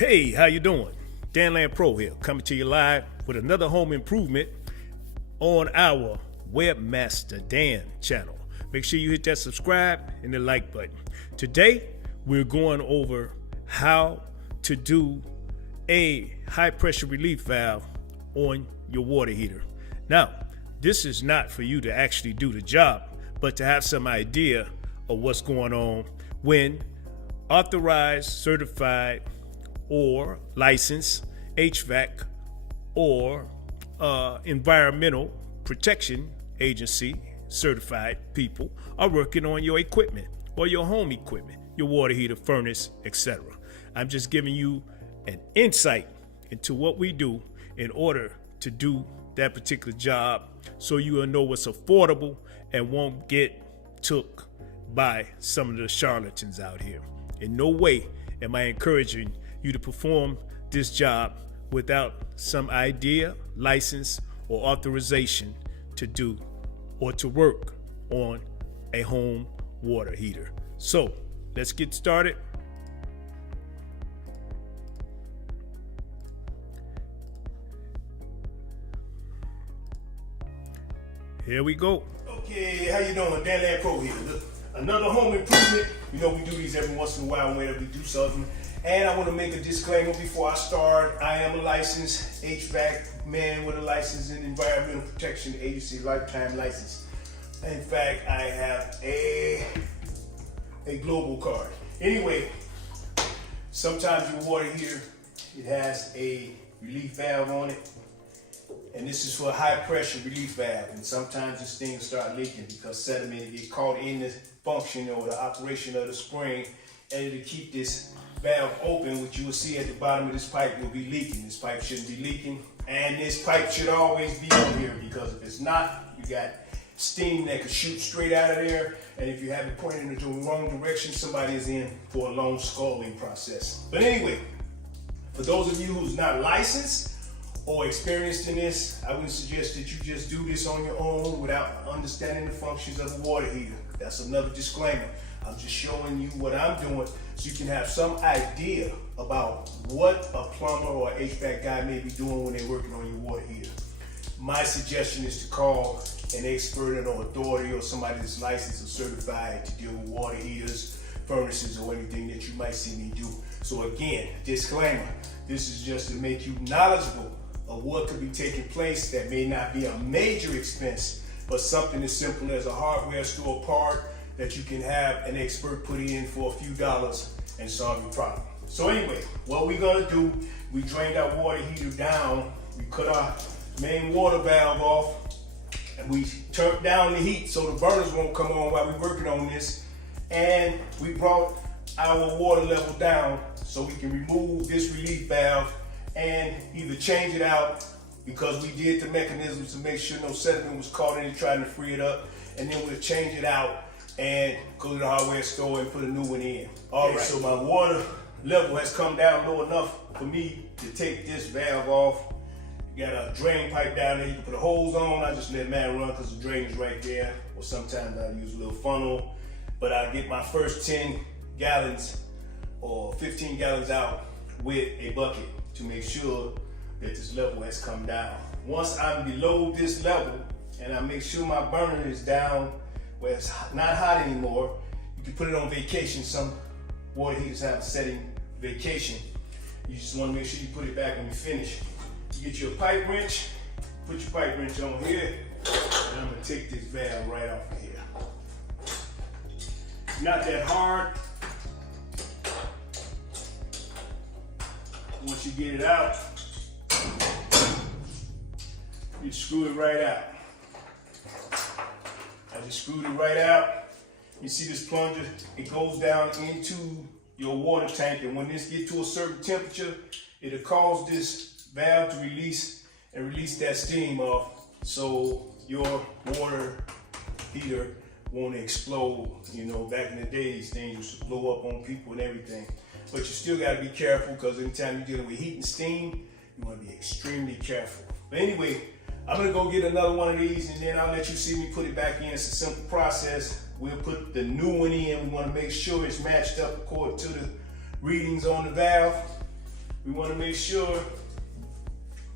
Hey, how you doing? Dan Land Pro here, coming to you live with another home improvement on our webmasterdan channel. Make sure you hit that subscribe and the like button. Today, we're going over how to do a high pressure relief valve on your water heater. Now, this is not for you to actually do the job, but to have some idea of what's going on when authorized, certified, or licensed HVAC or environmental protection agency certified people are working on your equipment or your home equipment, your water heater, furnace, etc. I'm just giving you an insight into what we do in order to do that particular job so you will know what's affordable and won't get took by some of the charlatans out here. In no way am I encouraging you to perform this job without some idea, license, or authorization to do or to work on a home water heater. So let's get started. Here we go. Okay, how you doing? Dan Land Pro here. Look, another home improvement. You know we do these every once in a while whenever we do something. And I want to make a disclaimer before I start. I am a licensed HVAC man with a license in Environmental Protection Agency, lifetime license. In fact, I have a global card. Anyway, sometimes your water heater, it has a relief valve on it. And this is for a high pressure relief valve. And sometimes this thing will start leaking because sediment gets caught in the function or the operation of the spring, and it'll keep this valve open, which you will see at the bottom of this pipe will be leaking. This pipe shouldn't be leaking, and this pipe should always be on here, because if it's not, you got steam that could shoot straight out of there, and if you have it pointed in the wrong direction, somebody is in for a long scalding process. But anyway, for those of you who's not licensed or experienced in this, I would suggest that you just do this on your own without understanding the functions of a water heater. That's another disclaimer. I'm just showing you what I'm doing so you can have some idea about what a plumber or HVAC guy may be doing when they're working on your water heater. My suggestion is to call an expert or authority or somebody that's licensed or certified to deal with water heaters, furnaces, or anything that you might see me do. So again, disclaimer, this is just to make you knowledgeable of what could be taking place that may not be a major expense, but something as simple as a hardware store part that you can have an expert put in for a few dollars and solve your problem. So anyway, what we're gonna do, we drained our water heater down, we cut our main water valve off, and we turned down the heat so the burners won't come on while we're working on this, and we brought our water level down so we can remove this relief valve and either change it out, because we did the mechanisms to make sure no sediment was caught in it, trying to free it up, and then we'll change it out and go to the hardware store and put a new one in. All right, so my water level has come down low enough for me to take this valve off. You got a drain pipe down there, you can put a hose on. I just let mine run because the drain is right there, or sometimes I use a little funnel. But I get my first 10 gallons or 15 gallons out with a bucket to make sure that this level has come down. Once I'm below this level and I make sure my burner is down where it's not hot anymore, you can put it on vacation. Some water heaters have a setting vacation. You just want to make sure you put it back when you finish. You get your pipe wrench, put your pipe wrench on here, and I'm going to take this valve right off of here. Not that hard. Once you get it out, you screw it right out. I just screwed it right out. You see this plunger? It goes down into your water tank, and when this gets to a certain temperature, it'll cause this valve to release and release that steam off, so your water heater won't explode. You know, back in the days, things used to blow up on people and everything. But you still got to be careful, because anytime you're dealing with heat and steam, you want to be extremely careful. But anyway, I'm gonna go get another one of these, and then I'll let you see me put it back in. It's a simple process. We'll put the new one in. We want to make sure it's matched up according to the readings on the valve. we want to make sure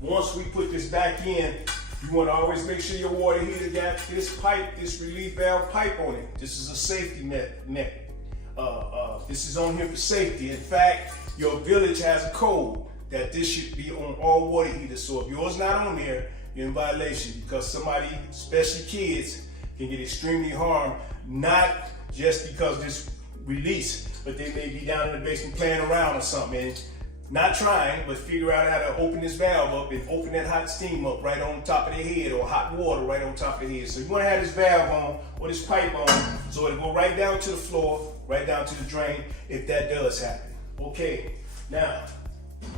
once we put this back in, you want to always make sure your water heater got this pipe, this relief valve pipe on it. This is a safety net. This is on here for safety. In fact, your village has a code that this should be on all water heaters. So if yours not on there, you're in violation, because somebody, especially kids, can get extremely harmed, not just because this release, but they may be down in the basement playing around or something, and not trying, but figure out how to open this valve up and open that hot steam up right on top of their head, or hot water right on top of their head. So you want to have this valve on, or this pipe on, so it'll go right down to the floor, right down to the drain, if that does happen. Okay, now,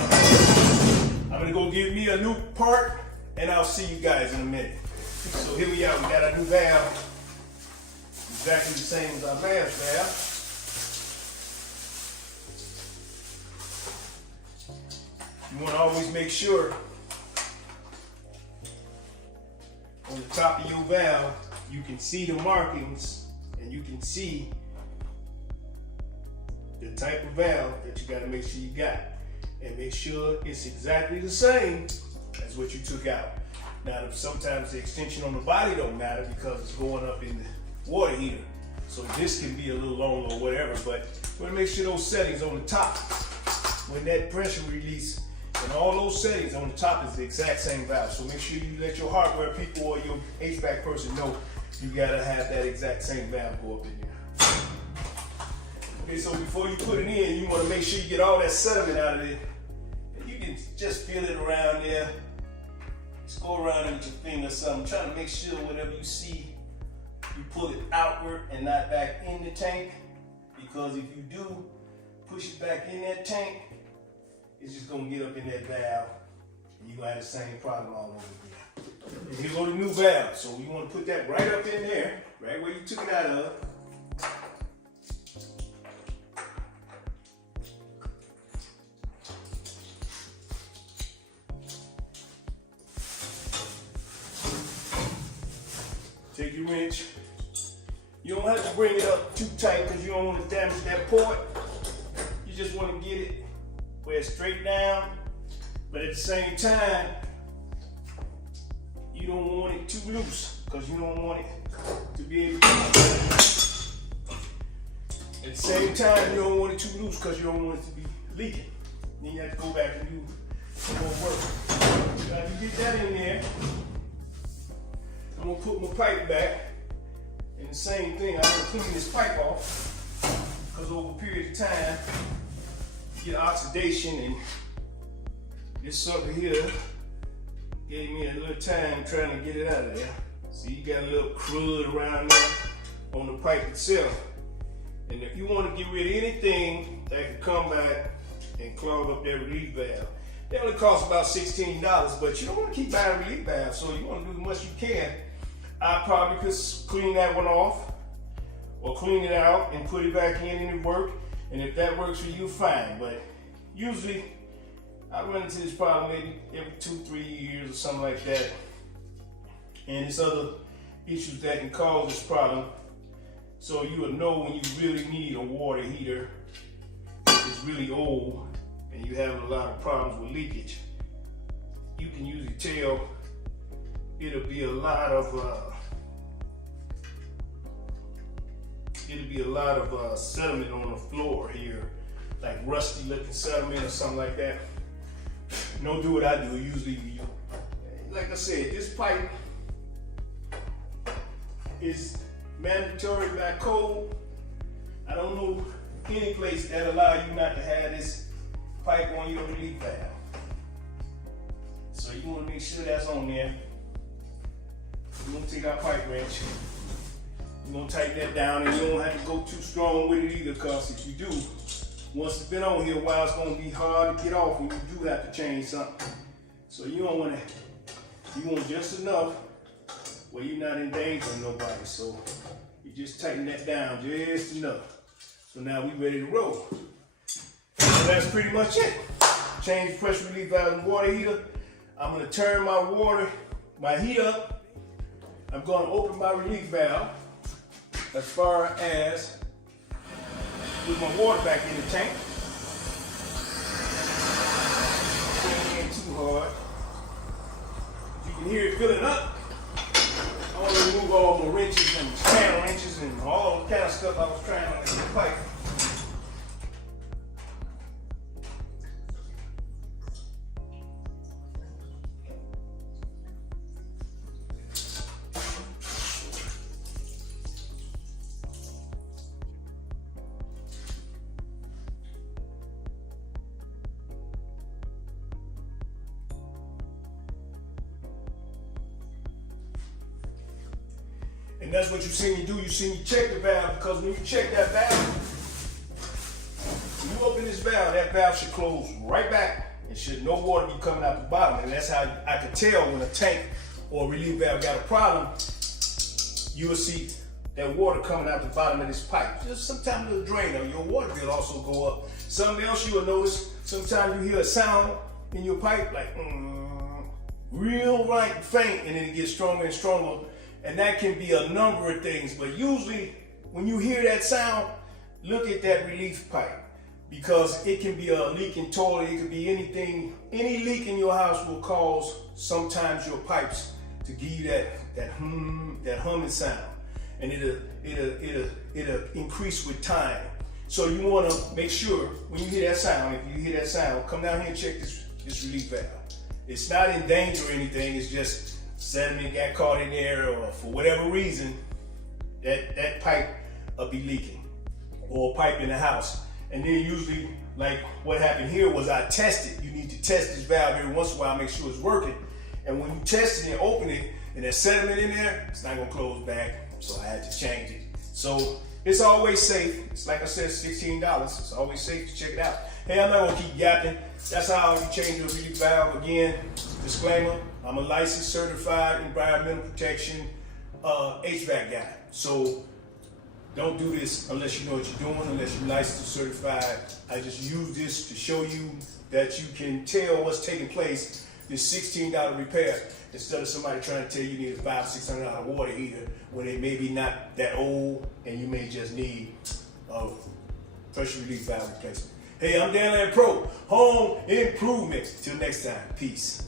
I'm gonna go get me a new part, and I'll see you guys in a minute. So here we are, we got a new valve, exactly the same as our last valve. You want to always make sure on the top of your valve, you can see the markings and you can see the type of valve that you got to make sure you got. And make sure it's exactly the same as what you took out. Now, sometimes the extension on the body don't matter because it's going up in the water heater. So this can be a little longer or whatever, but you want to make sure those settings on the top, when that pressure release, and all those settings on the top is the exact same valve. So make sure you let your hardware people or your HVAC person know you gotta have that exact same valve go up in there. Okay, so before you put it in, you wanna make sure you get all that sediment out of it. And you can just feel it around there. Just go around it with your finger or something. Try to make sure whatever you see, you pull it outward and not back in the tank. Because if you do push it back in that tank, it's just gonna get up in that valve, and you're gonna have the same problem all over again. And here go the new valve. So you wanna put that right up in there, right where you took it out of. Take your wrench. You don't have to bring it up too tight because you don't want to damage that port. You just want to get it where it's straight down, but at the same time, you don't want it too loose because you don't want it to be able to. At the same time, you don't want it too loose because you don't want it to be leaking. Then you have to go back and do some more work. Now, if you get that in there, I'm gonna put my pipe back. And the same thing, I'm gonna clean this pipe off because over a period of time, you get oxidation, and this sucker here gave me a little time trying to get it out of there. See, you got a little crud around there on the pipe itself. And if you want to get rid of anything that can come back and clog up that relief valve, they only cost about $16, but you don't want to keep buying relief valves, so you want to do as much as you can. I probably could clean that one off or clean it out and put it back in and it work. And if that works for you, fine. But usually I run into this problem maybe every 2-3 years or something like that. And there's other issues that can cause this problem. So you will know when you really need a water heater, it's really old and you have a lot of problems with leakage. You can usually tell it'll be a lot of sediment on the floor here, like rusty looking sediment or something like that. Don't do what I do. Usually, like I said, this pipe is mandatory by code. I don't know any place that allow you not to have this pipe on your relief valve. So you want to make sure that's on there. We're going to take our pipe wrench. We're going to tighten that down, and you don't have to go too strong with it either, because if you do, once it's been on here a while, it's going to be hard to get off when you do have to change something. So you don't want to, you want just enough where you're not endangering nobody. So you just tighten that down just enough. So now we're ready to roll. So that's pretty much it. Change the pressure relief valve and water heater. I'm going to turn my heat up. I'm going to open my relief valve as far as put my water back in the tank. can hear it filling up. I want to remove all the wrenches and channel wrenches and all kind of stuff I was trying on the pipe. And that's what you see me do. You see me check the valve, because when you check that valve, when you open this valve, that valve should close right back. It should no water be coming out the bottom. And that's how I can tell when a tank or relief valve got a problem. You will see that water coming out the bottom of this pipe. Just sometimes it'll drain, or your water bill also go up. Something else you will notice, sometimes you hear a sound in your pipe, like real light faint, and then it gets stronger and stronger. And that can be a number of things, but usually when you hear that sound, look at that relief pipe, because it can be a leaking toilet, it could be anything. Any leak in your house will cause sometimes your pipes to give you that humming sound, and it'll increase with time. So you want to make sure when you hear that sound, if you hear that sound, come down here and check this relief valve. It's not in danger or anything. It's just sediment got caught in there, or for whatever reason, that pipe will be leaking, or a pipe in the house. And then usually, like what happened here was I tested. You need to test this valve every once in a while, make sure it's working. And when you test it and open it, and there's sediment in there, it's not gonna close back. So I had to change it. So it's always safe. It's like I said, $16. It's always safe to check it out. Hey, I'm not gonna keep yapping. That's how you change the relief valve. Again, disclaimer, I'm a licensed, certified environmental protection HVAC guy. So don't do this unless you know what you're doing, unless you're licensed or certified. I just use this to show you that you can tell what's taking place. This $16 repair, instead of somebody trying to tell you need a $500-600 water heater when it may be not that old, and you may just need a pressure relief valve replacement. Hey, I'm Dan Pro, Home Improvement. Till next time, peace.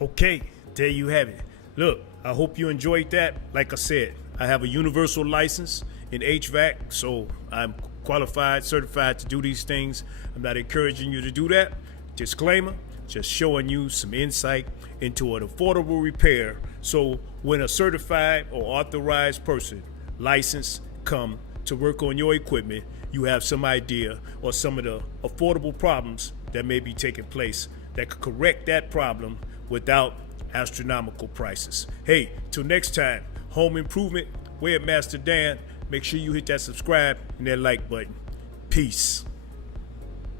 Okay, there you have it. Look, I hope you enjoyed that. Like I said, I have a universal license in HVAC, so I'm qualified, certified to do these things. I'm not encouraging you to do that. Disclaimer, just showing you some insight into an affordable repair. So when a certified or authorized person, licensed, come to work on your equipment, you have some idea or some of the affordable problems that may be taking place that could correct that problem without astronomical prices. Hey, till next time, Home Improvement, Webmaster Dan. Make sure you hit that subscribe and that like button. Peace.